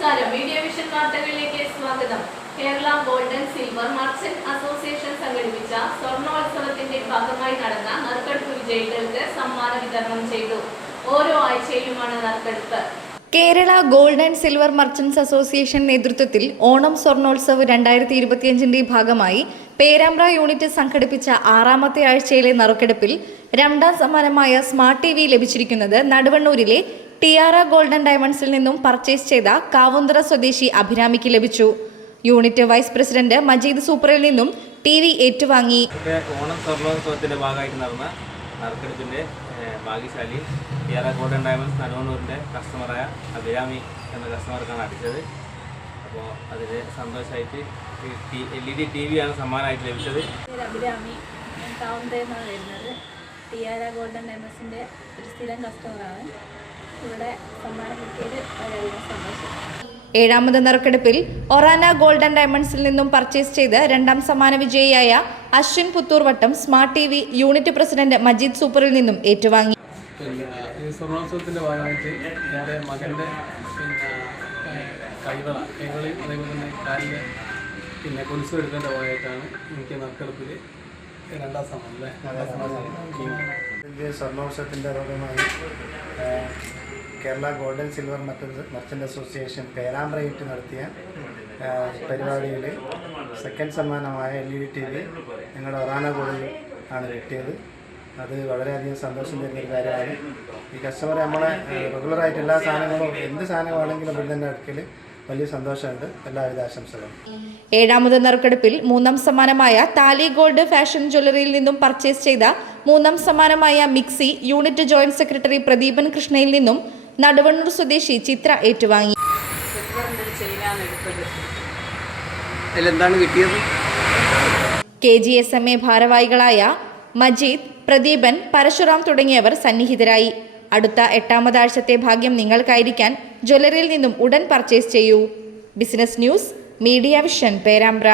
നമസ്കാരം. Media vision വാർത്തകളിലേക്ക് സ്വാഗതം. Kerala gold and silver merchant association സംഘടിപ്പിച്ച സ്വർണ്ണോത്സവത്തിന്റെ ഭാഗമായി നടന്ന നറുക്കെടുപ്പ് വിജയികൾക്ക് സമ്മാന വിതരണം ചെയ്തു. ഓരോ ആഴ്ചയിലുമാണ് നറുക്കെടുപ്പ്. Kerala gold and silver merchants association നേതൃത്വത്തിൽ ഓണം സ്വർണ്ണോത്സവ് 2025 ഭാഗമായി പേരാമ്പ്ര യൂണിറ്റ് സംഘടിപ്പിച്ച 6ാമത്തെ ആഴ്ചയിലെ നറുക്കെടുപ്പിൽ 2ാം സമ്മാനമായ സ്മാർട്ട് TV ലഭിച്ചിരിക്കുന്നത് നടുവണ്ണൂരിലെ ടിയാറ ഗോൾഡ് ആൻഡ് ഡയമണ്ട്സിൽ നിന്നും പർച്ചേസ് ചെയ്ത കാവുന്തറ സ്വദേശി അഭിരാമിക്ക് ലഭിച്ചു. യൂണിറ്റ് വൈസ് പ്രസിഡന്റ് മജീദ് സൂപ്പറിൽ നിന്നും TV ഏറ്റുവാങ്ങി. ഓണം സ്വർണ്ണോത്സവത്തിന്റെ ഭാഗമായിട്ട് നടന്ന നറുക്കെടുപ്പിന്റെ ഭാഗ്യശാലി ടിയാറ ഗോൾഡ് ആൻഡ് ഡയമണ്ട്സ് നടുവണ്ണൂരിന്റെ കസ്റ്റമറായ അഭിരാമി എന്ന കസ്റ്റമർക്കാണ് അടിച്ചത്. അപ്പോൾ അതിൽ സന്തോഷമായിട്ട് LED TV ആണ് സമ്മാനമായിട്ട് ലഭിച്ചത്. അഭിരാമി കാവുന്തറയെന്നാണ് വരുന്നത്. ടിയാറ ഗോൾഡ് ആൻഡ് ഡയമണ്ട്സിന്റെ ഒരു സ്ഥിരം കസ്റ്റമറാണ്. ഇവിടെ സമ്മാനം കിട്ടിയത് വളരെയധികം സന്തോഷം. 7ാമത് നറുക്കെടുപ്പിൽ ഒറാന ഗോൾഡ് ആൻഡ് ഡയമണ്ട്സിൽ നിന്നും പർച്ചേസ് ചെയ്ത് 2ാം സമ്മാന വിജയിയായ Ashwin Puthoorvattam smart TV unit president Majeed സൂപ്പറിൽ നിന്നും ഏറ്റുവാങ്ങി. ഈ സ്വർണ്ണോത്സവത്തിൻ്റെ ഭാഗമായിട്ട് എൻ്റെ മകൻ്റെ കൈകളി അതേപോലെ തന്നെ കാലിൻ്റെ കൊലുസ് എടുക്കേണ്ട ഭാഗമായിട്ടാണ് എനിക്ക് നറുക്കെടുപ്പിൽ 2ാം സമ്മാനം സ്വർണ്ണോത്സവത്തിൻ്റെ ഭാഗമായി Kerala gold and silver merchant association Perambra unit നടത്തിയ പരിപാടിയിൽ 2nd സമ്മാനമായ LED TV ഞങ്ങളുടെ ഒറാന ഗോൾഡിൽ ആണ് കിട്ടിയത്. അത് വളരെയധികം സന്തോഷം തരുന്നൊരു കാര്യമാണ്. ഈ കസ്റ്റമർ നമ്മളെ റെഗുലറായിട്ട് എല്ലാ സാധനങ്ങളും എന്ത് സാധനമാണെങ്കിലും ഇവിടെ തന്നെ എടുക്കൽ വലിയ സന്തോഷമുണ്ട്. എല്ലാവിധ ആശംസകളും. 7ാമത് നറുക്കെടുപ്പിൽ 3ാം സമ്മാനമായ താലി ഗോൾഡ് ഫാഷൻ ജ്വല്ലറിയിൽ നിന്നും പർച്ചേസ് ചെയ്ത 3ാം സമ്മാനമായ mixie unit joint secretary Pradeepan കൃഷ്ണയിൽ നിന്നും നടുവണ്ണൂർ സ്വദേശി ചിത്ര ഏറ്റുവാങ്ങി. KGSMA ഭാരവാഹികളായ മജീദ്, പ്രദീപൻ, പരശുറാം തുടങ്ങിയവർ സന്നിഹിതരായി. അടുത്ത 8ാമത് ആഴ്ചത്തെ ഭാഗ്യം നിങ്ങൾക്കായിരിക്കാൻ ജ്വല്ലറിയിൽ നിന്നും ഉടൻ പർച്ചേസ് ചെയ്യൂ. Business news, media vision, Perambra.